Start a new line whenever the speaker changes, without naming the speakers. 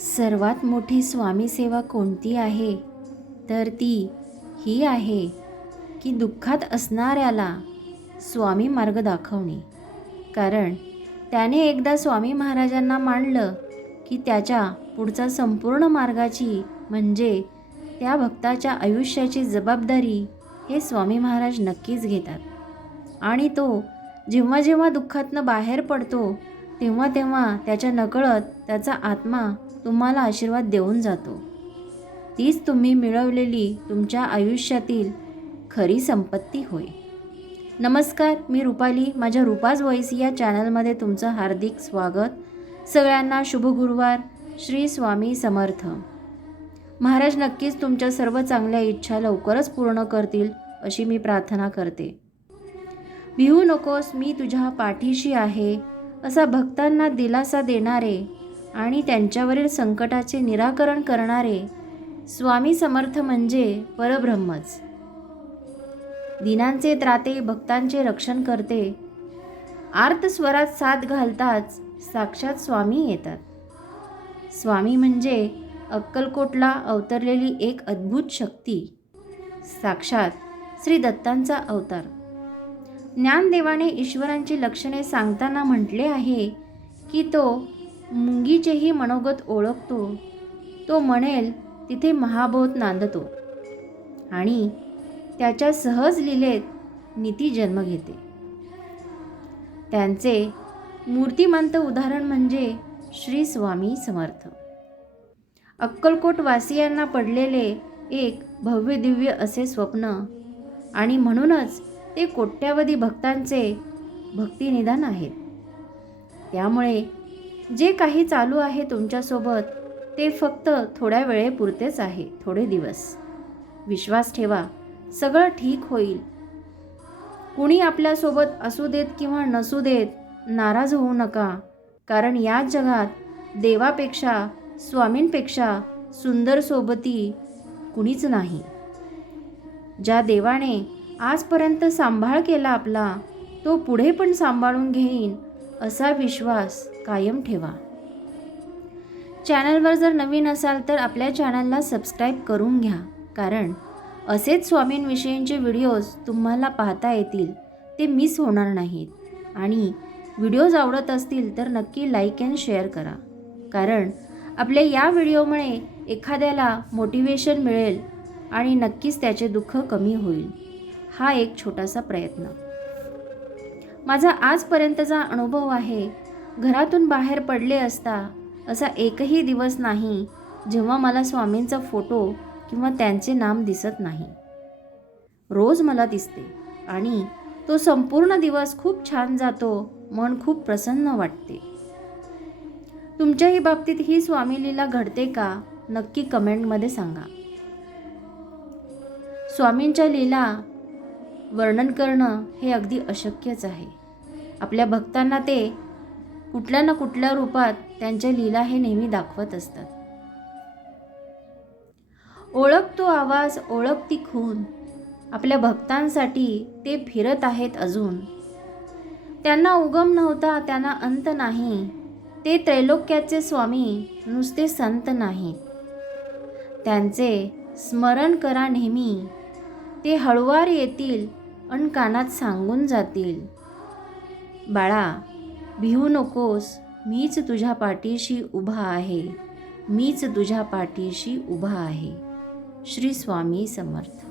सर्वात मोठी स्वामी सेवा कोणती आहे? तर ती ही आहे की दुःखात असणाऱ्याला स्वामी मार्ग दाखवणे. कारण त्याने एकदा स्वामी महाराजांना मांडलं की त्याच्या पुढचा संपूर्ण मार्गाची म्हणजे त्या भक्ताच्या आयुष्याची जबाबदारी हे स्वामी महाराज नक्कीच घेतात. आणि तो जेव्हा जेव्हा दुःखातनं बाहेर पडतो तेव्हा तेव्हा त्याच्या नकळत त्याचा आत्मा तुम्हाला आशीर्वाद देऊन जातो. तीच तुम्ही मिळवलेली तुमच्या आयुष्यातील खरी संपत्ती होय. नमस्कार मी रुपाली. माझ्या रुपाज वॉईस या चॅनलमध्ये तुमचं हार्दिक स्वागत. सगळ्यांना शुभ गुरुवार. श्री स्वामी समर्थ. महाराज नक्कीच तुमच्या सर्व चांगल्या इच्छा लवकरच पूर्ण करतील अशी मी प्रार्थना करते. भिवू नकोस मी तुझ्या पाठीशी आहे. असा भक्तांना दिलासा देणारे आणि त्यांच्यावरील संकटाचे निराकरण करणारे स्वामी समर्थ म्हणजे परब्रह्मच. दिनांचे त्राते भक्तांचे रक्षण करते. आर्त स्वरात साथ घालताच साक्षात स्वामी येतात. स्वामी म्हणजे अक्कलकोटला अवतरलेली एक अद्भुत शक्ती साक्षात श्री दत्तांचा अवतार. ज्ञानदेवाने ईश्वरांची लक्षणे सांगताना म्हटले आहे की तो मुंगीचेही मनोगत ओळखतो. तो म्हणेल तिथे महाबोध नांदतो. आणि त्याच्या सहज लिलेत नीती जन्म घेते. त्यांचे मूर्तिमंत उदाहरण म्हणजे श्री स्वामी समर्थ. अक्कलकोट वासियांना पडलेले एक भव्य दिव्य असे स्वप्न आणि म्हणूनच ते कोट्यावधी भक्तांचे भक्तिनिदान आहेत. त्यामुळे जे काही चालू आहे तुमच्यासोबत ते फक्त थोड्या वेळेपुरतेच आहे थोडे दिवस. विश्वास ठेवा सगळं ठीक होईल. कुणी आपल्यासोबत असू देत किंवा नसू देत नाराज होऊ नका. कारण या जगात देवापेक्षा स्वामींपेक्षा सुंदर सोबती कुणीच नाही. ज्या देवाने आजपर्यंत सांभाळ केला आपला तो पुढे पण सांभाळून घेईन असा विश्वास कायम ठेवा. चॅनलवर जर नवीन असाल तर आपल्या चॅनलला सबस्क्राईब करून घ्या. कारण असेच स्वामींविषयींचे व्हिडिओज तुम्हाला पाहता येतील. ते मिस होणार नाहीत. आणि व्हिडिओज आवडत असतील तर नक्की लाईक अँड शेअर करा. कारण आपल्या या व्हिडिओमुळे एखाद्याला मोटिवेशन मिळेल आणि नक्कीच त्याचे दुःख कमी होईल. हा एक छोटासा प्रयत्न. माझा आजपर्यंतचा अनुभव आहे घरातून बाहेर पडले असता असा एकही दिवस नाही जेव्हा मला स्वामींचा फोटो किंवा त्यांचे नाम दिसत नाही. रोज मला दिसते आणि तो संपूर्ण दिवस खूप छान जातो मन खूप प्रसन्न वाटते. तुमच्याही बाबतीत ही स्वामी लीला घडते का? नक्की कमेंटमध्ये सांगा. स्वामींच्या लीला वर्णन करणं हे अगदी अशक्यच आहे. आपल्या भक्तांना ते कुठल्या ना कुठल्या रूपात त्यांच्या लीला हे नेहमी दाखवत असतात. ओळख तो आवाज ओळख ती खून आपल्या भक्तांसाठी ते फिरत आहेत अजून. त्यांना उगम नव्हता त्यांना अंत नाही. ते त्रैलोक्याचे स्वामी नुसते संत नाहीत. त्यांचे स्मरण करा नेहमी. ते हळुवार येतील अन कानात सांगून जातील. बाळा भिवू नकोस. मीच तुझ्या पाठीशी उभा आहे. मीच तुझ्या पाठीशी उभा आहे. श्री स्वामी समर्थ.